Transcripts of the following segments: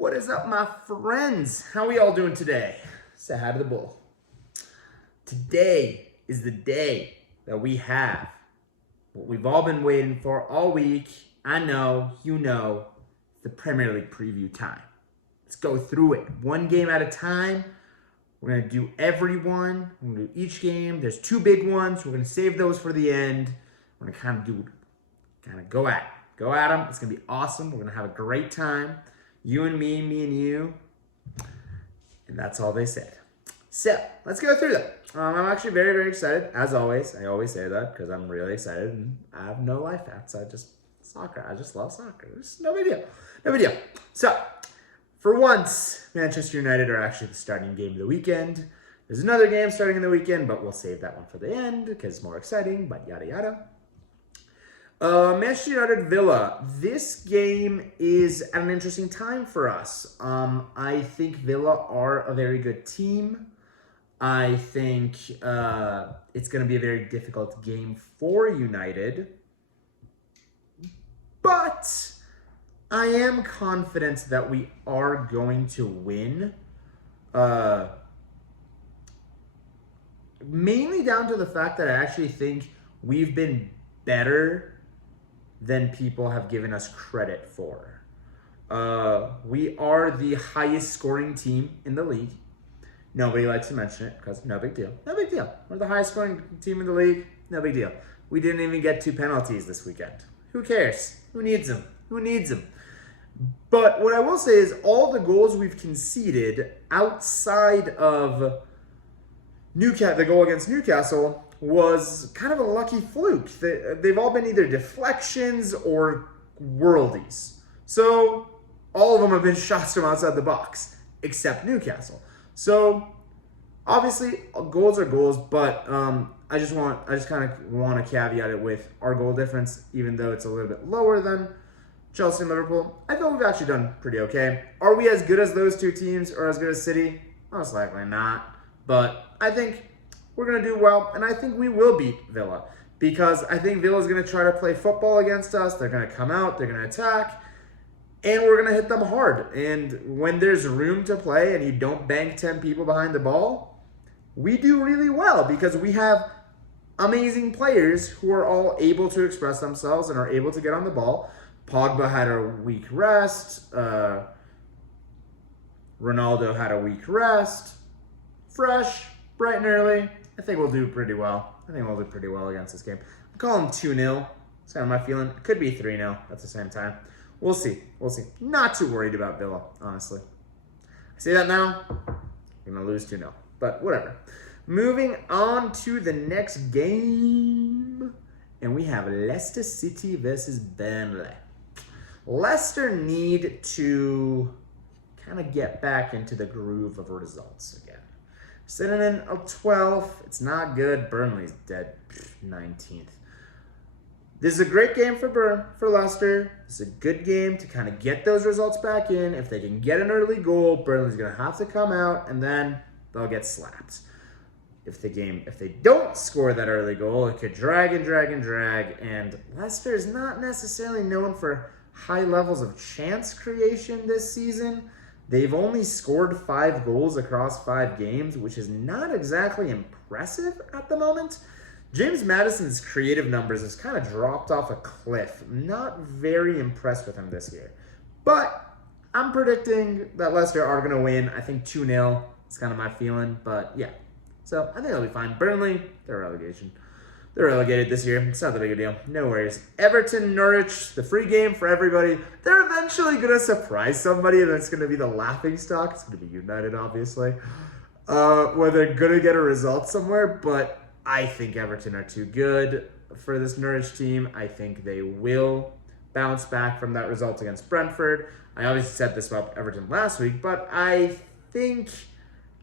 What is up, my friends? How we all doing today? Say hi to the bull. Today is the day that we have what we've all been waiting for all week. I know, you know, the Premier League preview time. Let's go through it one game at a time. We're going to do every one. We're going to do each game. There's two big ones. We're going to save those for the end. We're going to kind of go at them. It's going to be awesome. We're going to have a great time. You and me and you. And that's all they said. So, let's go through them. I'm actually very, very excited, as always. I always say that because I'm really excited and I have no life outside soccer. I just love soccer. It's no big deal. No big deal. So, for once, Manchester United are actually the starting game of the weekend. There's another game starting in the weekend, but we'll save that one for the end because it's more exciting, but yada yada. Manchester United Villa. This game is at an interesting time for us. I think Villa are a very good team. I think it's going to be a very difficult game for United. But I am confident that we are going to win. Mainly down to the fact that I actually think we've been better than people have given us credit for. We are the highest scoring team in the league. Nobody likes to mention it because no big deal. No big deal. We're the highest scoring team in the league. No big deal. We didn't even get 2 penalties this weekend. Who cares? Who needs them? Who needs them? But what I will say is all the goals we've conceded outside of the goal against Newcastle was kind of a lucky fluke. They've all been either deflections or worldies. So all of them have been shots from outside the box, except Newcastle. So obviously goals are goals, but I just kind of want to caveat it with our goal difference, even though it's a little bit lower than Chelsea and Liverpool. I feel we've actually done pretty okay. Are we as good as those two teams or as good as City? Most likely not. But I think we're going to do well, and I think we will beat Villa because I think Villa's going to try to play football against us. They're going to come out, they're going to attack, and we're going to hit them hard. And when there's room to play and you don't bank 10 people behind the ball, we do really well because we have amazing players who are all able to express themselves and are able to get on the ball. Pogba had a week rest. Ronaldo had a week rest. Fresh, bright and early. I think we'll do pretty well. I think we'll do pretty well against this game. I'm calling 2-0. That's kind of my feeling. It could be 3-0 at the same time. We'll see. We'll see. Not too worried about Villa, honestly. I say that now. We're going to lose 2-0. But whatever. Moving on to the next game. And we have Leicester City versus Burnley. Leicester need to kind of get back into the groove of results again. Sitting in a 12th. It's not good. Burnley's dead. 19th. This is a great game for Leicester. It's a good game to kind of get those results back in. If they can get an early goal, Burnley's going to have to come out, and then they'll get slapped. If they don't score that early goal, it could drag and drag and drag, and Leicester is not necessarily known for high levels of chance creation this season. They've only scored 5 goals across 5 games, which is not exactly impressive at the moment. James Maddison's creative numbers has kind of dropped off a cliff. I'm not very impressed with him this year. But I'm predicting that Leicester are going to win. I think 2-0 is kind of my feeling. But yeah, so I think they'll be fine. Burnley, they're relegated this year. It's not that big a deal. No worries. Everton, Norwich, the free game for everybody. They're eventually going to surprise somebody, and it's going to be the laughing stock. It's going to be United, obviously. Where they're going to get a result somewhere, but I think Everton are too good for this Norwich team. I think they will bounce back from that result against Brentford. I obviously said this about Everton last week, but I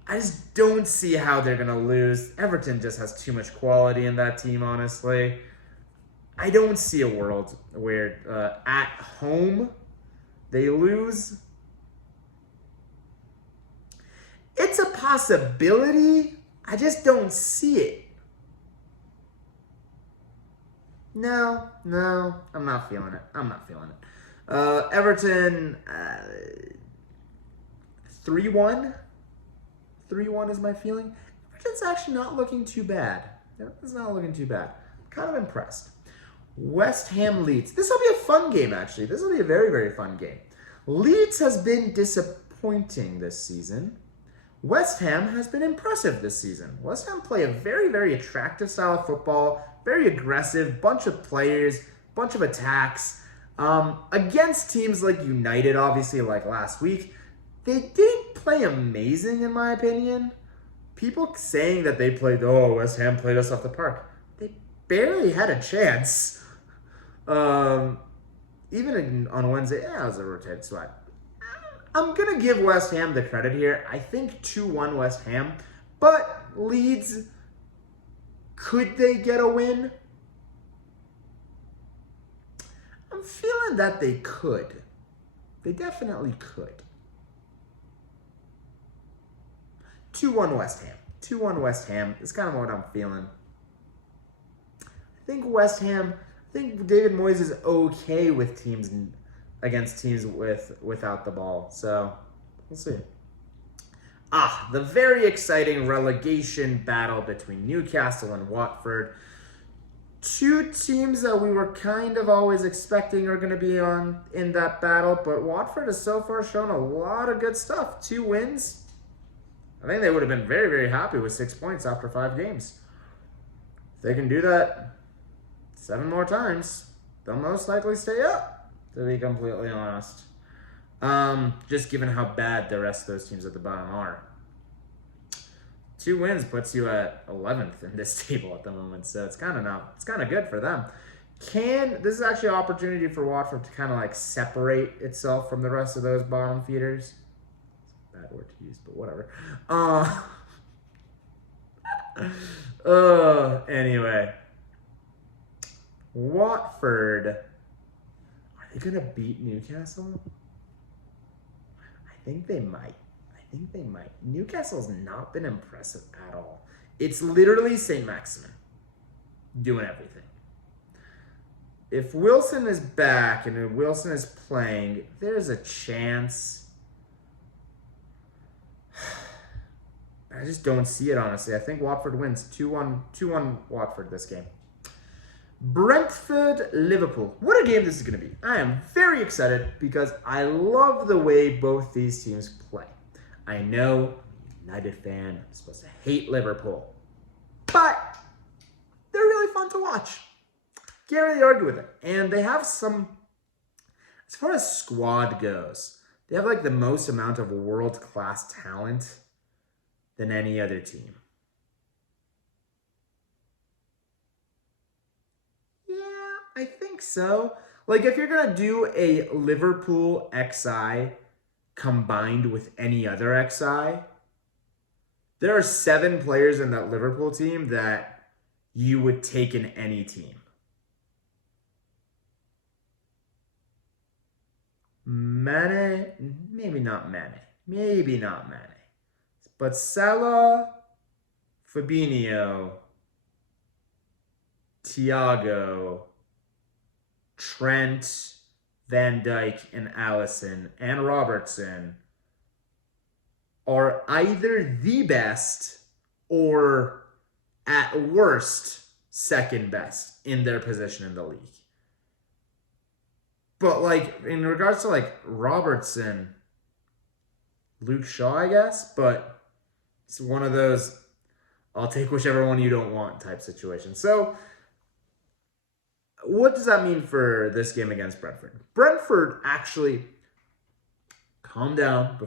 just don't see how they're going to lose. Everton just has too much quality in that team, honestly. I don't see a world where at home they lose. It's a possibility. I just don't see it. No, I'm not feeling it. Everton, 3-1. 3-1 is my feeling. Everton's actually not looking too bad. It's not looking too bad. Kind of impressed. West Ham Leeds. This will be a fun game, actually. This will be a very, very fun game. Leeds has been disappointing this season. West Ham has been impressive this season. West Ham play a very, very attractive style of football. Very aggressive. Bunch of players. Bunch of attacks. Against teams like United, obviously, like last week. They didn't play amazing, in my opinion. People saying that they played, West Ham played us off the park. They barely had a chance. Even on Wednesday, it was a rotated sweat. I'm going to give West Ham the credit here. I think 2-1 West Ham. But Leeds, could they get a win? I'm feeling that they could. They definitely could. 2-1 West Ham. 2-1 West Ham is kind of what I'm feeling. I think David Moyes is okay with teams against teams without the ball. So, we'll see. The very exciting relegation battle between Newcastle and Watford. Two teams that we were kind of always expecting are going to be in that battle, but Watford has so far shown a lot of good stuff. 2 wins. I think they would have been very, very happy with 6 points after 5 games. If they can do that 7 more times, they'll most likely stay up, to be completely honest. Just given how bad the rest of those teams at the bottom are. 2 wins puts you at 11th in this table at the moment, so it's kind of good for them. This is actually an opportunity for Watford to kind of like separate itself from the rest of those bottom feeders. Bad word to use, but whatever. Anyway. Watford. Are they going to beat Newcastle? I think they might. Newcastle's not been impressive at all. It's literally St. Maximin doing everything. If Wilson is back and if Wilson is playing, there's a chance. I just don't see it, honestly. I think Watford wins 2-1 Watford this game. Brentford, Liverpool. What a game this is going to be. I am very excited because I love the way both these teams play. I know, United fan, I'm supposed to hate Liverpool. But they're really fun to watch. Can't really argue with it. And they have some, as far as squad goes, they have like the most amount of world-class talent than any other team. I think so. Like, if you're going to do a Liverpool XI combined with any other XI, there are 7 players in that Liverpool team that you would take in any team. Mane, maybe not Mane. But Salah, Fabinho, Thiago, Trent, Van Dijk, and Alisson, and Robertson are either the best or, at worst, second best in their position in the league. But, like, in regards to, like, Robertson, Luke Shaw, I guess, but it's one of those I'll take whichever one you don't want type situation. So, what does that mean for this game against Brentford? Brentford actually, calm down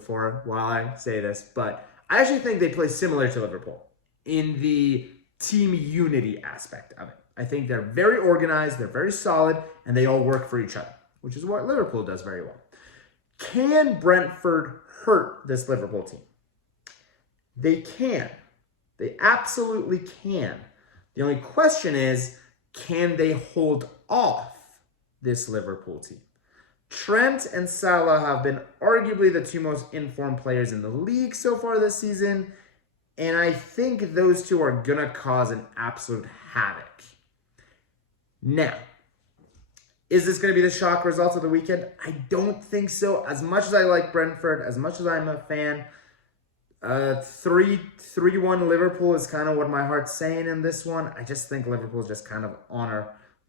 while I say this, but I actually think they play similar to Liverpool in the team unity aspect of it. I think they're very organized, they're very solid, and they all work for each other, which is what Liverpool does very well. Can Brentford hurt this Liverpool team? They can. They absolutely can. The only question is, can they hold off this Liverpool team? Trent and Salah have been arguably the 2 most informed players in the league so far this season, and I think those 2 are going to cause an absolute havoc. Now, is this going to be the shock result of the weekend? I don't think so. As much as I like Brentford, as much as I'm a fan, 3-1 Liverpool is kind of what my heart's saying in this one. I just think Liverpool's just kind of on a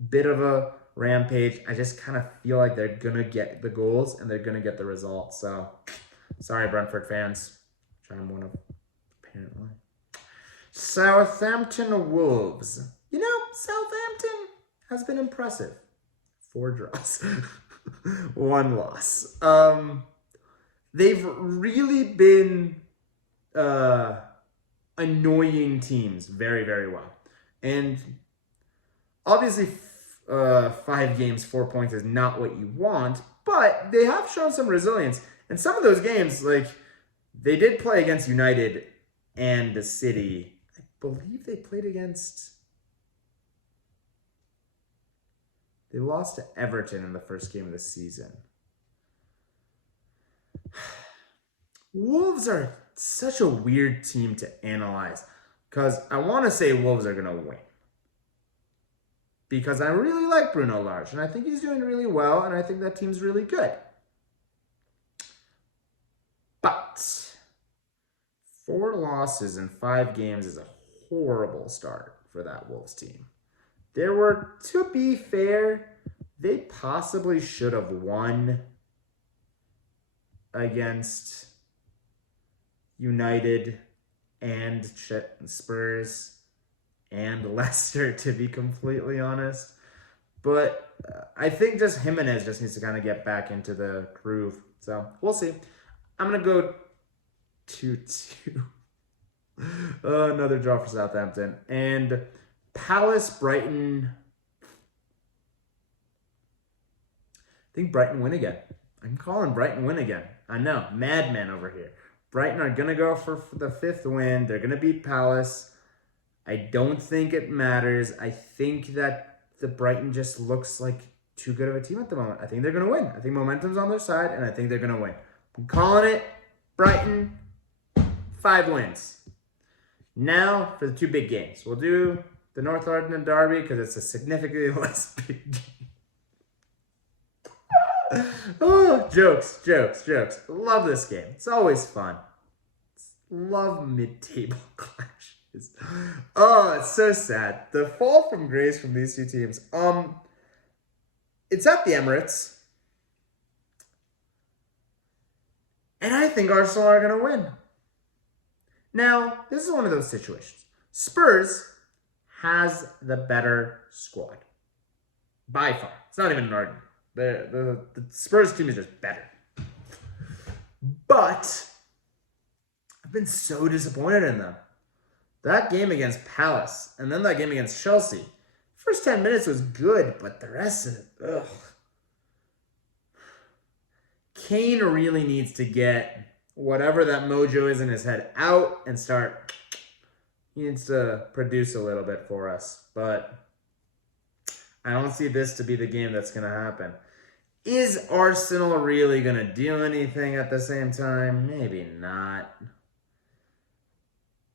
bit of a rampage. I just kind of feel like they're going to get the goals and they're going to get the results. So, sorry, Brentford fans. Which I'm one of, apparently. Southampton Wolves. You know, Southampton has been impressive. 4 draws. 1 loss. They've really been annoying teams very, very well. And obviously 5 games, 4 points is not what you want, but they have shown some resilience. And some of those games, like, they did play against United and the City. I believe they played against... They lost to Everton in the first game of the season. Wolves are such a weird team to analyze because I want to say Wolves are going to win. Because I really like Bruno Lage, and I think he's doing really well, and I think that team's really good. But 4 losses in 5 games is a horrible start for that Wolves team. There were, to be fair, they possibly should have won against United and Spurs and Leicester, to be completely honest. But I think just Jimenez just needs to kind of get back into the groove. So we'll see. I'm going to go 2-2. Another draw for Southampton. And Palace, Brighton. I think Brighton win again. I'm calling Brighton win again. I know, madman over here. Brighton are going to go for the 5th win. They're going to beat Palace. I don't think it matters. I think that the Brighton just looks like too good of a team at the moment. I think they're going to win. I think momentum's on their side, and I think they're going to win. I'm calling it. Brighton, 5 wins. Now for the 2 big games. We'll do the North London Derby because it's a significantly less big game. Oh, jokes. Love this game. It's always fun. Love mid-table clashes. Oh, it's so sad. The fall from grace from these 2 teams. It's at the Emirates. And I think Arsenal are going to win. Now, this is one of those situations. Spurs has the better squad. By far. It's not even an argument. The Spurs team is just better. But I've been so disappointed in them. That game against Palace and then that game against Chelsea. First 10 minutes was good, but the rest of it, ugh. Kane really needs to get whatever that mojo is in his head out and start. He needs to produce a little bit for us. But I don't see this to be the game that's going to happen. Is Arsenal really going to do anything at the same time? Maybe not.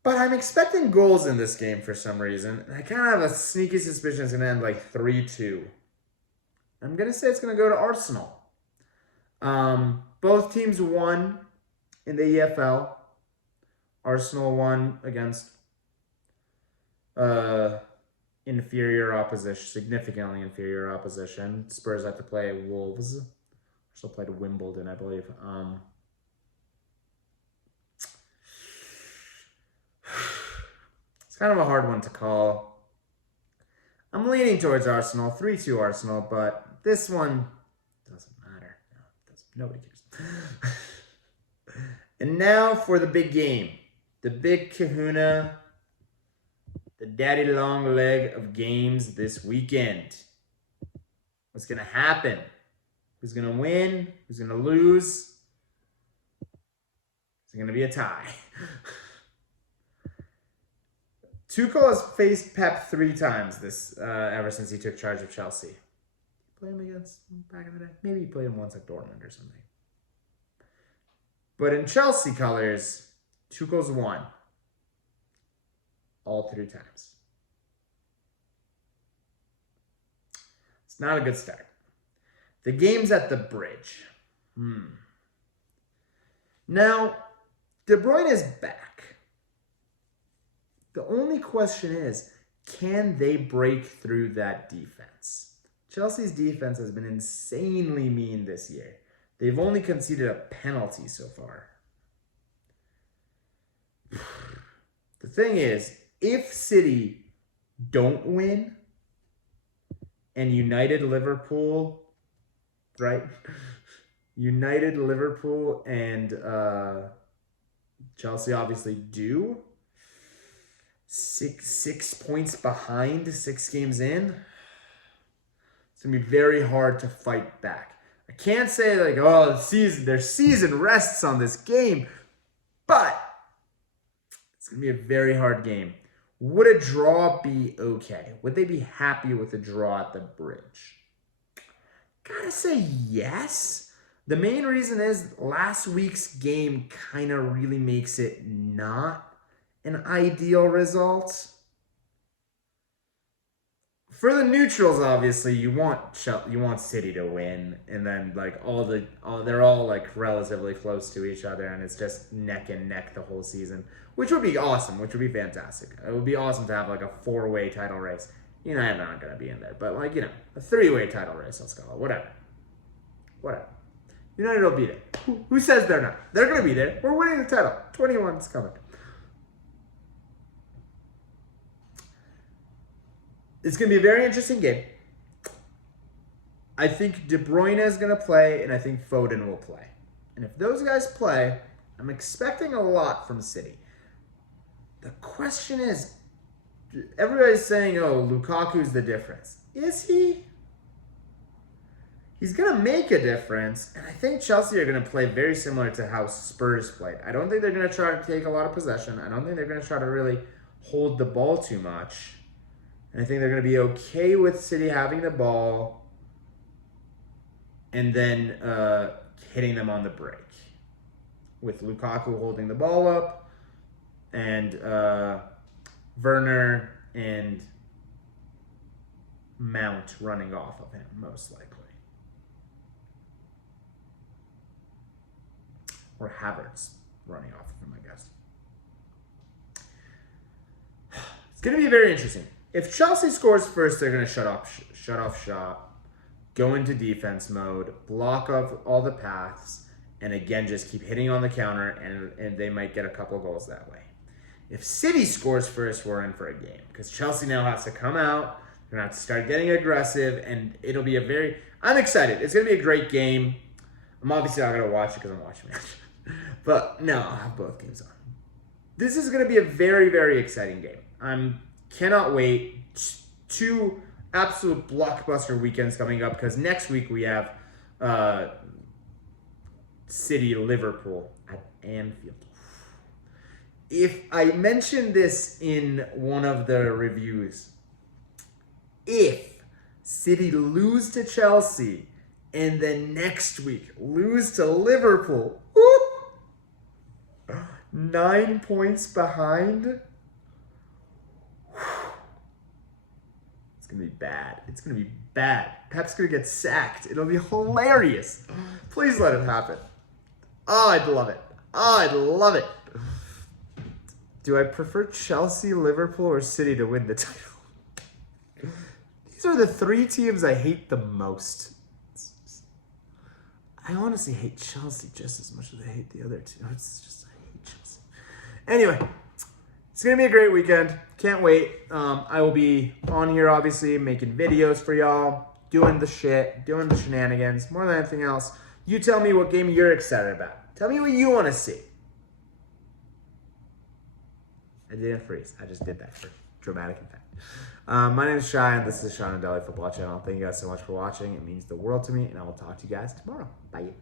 But I'm expecting goals in this game for some reason. I kind of have a sneaky suspicion it's going to end like 3-2. I'm going to say it's going to go to Arsenal. Both teams won in the EFL. Arsenal won against inferior opposition, significantly inferior opposition. Spurs had to play Wolves. Arsenal played Wimbledon, I believe. It's kind of a hard one to call. I'm leaning towards Arsenal, 3-2 Arsenal, but this one doesn't matter. No, it doesn't. Nobody cares. And now for the big game. The big kahuna. The daddy long leg of games this weekend. What's going to happen? Who's going to win? Who's going to lose? It's going to be a tie. Tuchel has faced Pep 3 times this ever since he took charge of Chelsea. Play him against back in the day? Maybe he played him once at Dortmund or something. But in Chelsea colors, Tuchel's won all 3 times. It's not a good start. The game's at the Bridge. Now, De Bruyne is back. The only question is, can they break through that defense? Chelsea's defense has been insanely mean this year. They've only conceded a penalty so far. The thing is, if City don't win and United Liverpool, right? United Liverpool and Chelsea obviously do. Six points behind, 6 games in. It's going to be very hard to fight back. I can't say like, oh, their season rests on this game, but it's going to be a very hard game. Would a draw be okay? Would they be happy with a draw at the Bridge? Gotta say yes. The main reason is last week's game kind of really makes it not an ideal result. For the neutrals, obviously, you want City to win, and then like they're all like relatively close to each other, and it's just neck and neck the whole season, which would be awesome, which would be fantastic. It would be awesome to have like a 4-way title race. United aren't gonna be in there, but like a 3-way title race, let's call it, whatever. United will be there. Who says they're not? They're gonna be there. We're winning the title. 21's coming. It's going to be a very interesting game. I think De Bruyne is going to play, and I think Foden will play. And if those guys play, I'm expecting a lot from City. The question is, everybody's saying, oh, Lukaku's the difference. Is he? He's going to make a difference, and I think Chelsea are going to play very similar to how Spurs played. I don't think they're going to try to take a lot of possession. I don't think they're going to try to really hold the ball too much. And I think they're going to be okay with City having the ball and then hitting them on the break. With Lukaku holding the ball up and Werner and Mount running off of him, most likely. Or Havertz running off of him, I guess. It's going to be very interesting. If Chelsea scores first, they're going to shut off shop, go into defense mode, block off all the paths, and again just keep hitting on the counter, and they might get a couple goals that way. If City scores first, we're in for a game because Chelsea now has to come out. They're going to have to start getting aggressive, and it'll be I'm excited. It's going to be a great game. I'm obviously not going to watch it because I'm watching it. But no, I'll have both games on. This is going to be a very, very exciting game. Cannot wait. 2 absolute blockbuster weekends coming up because next week we have City Liverpool at Anfield. If I mentioned this in one of the reviews, if City lose to Chelsea and then next week lose to Liverpool, 9 points behind. It's going to be bad. It's going to be bad. Pep's going to get sacked. It'll be hilarious. Please let it happen. Oh, I'd love it. Oh, I'd love it. Do I prefer Chelsea, Liverpool, or City to win the title? These are the 3 teams I hate the most. I honestly hate Chelsea just as much as I hate the other 2. It's just, I hate Chelsea. Anyway. It's going to be a great weekend. Can't wait. I will be on here, obviously, making videos for y'all, doing the shit, doing the shenanigans, more than anything else. You tell me what game you're excited about. Tell me what you want to see. I didn't freeze. I just did that for dramatic effect. My name is Shai, and this is the Sean and Deli Football Channel. Thank you guys so much for watching. It means the world to me, and I will talk to you guys tomorrow. Bye.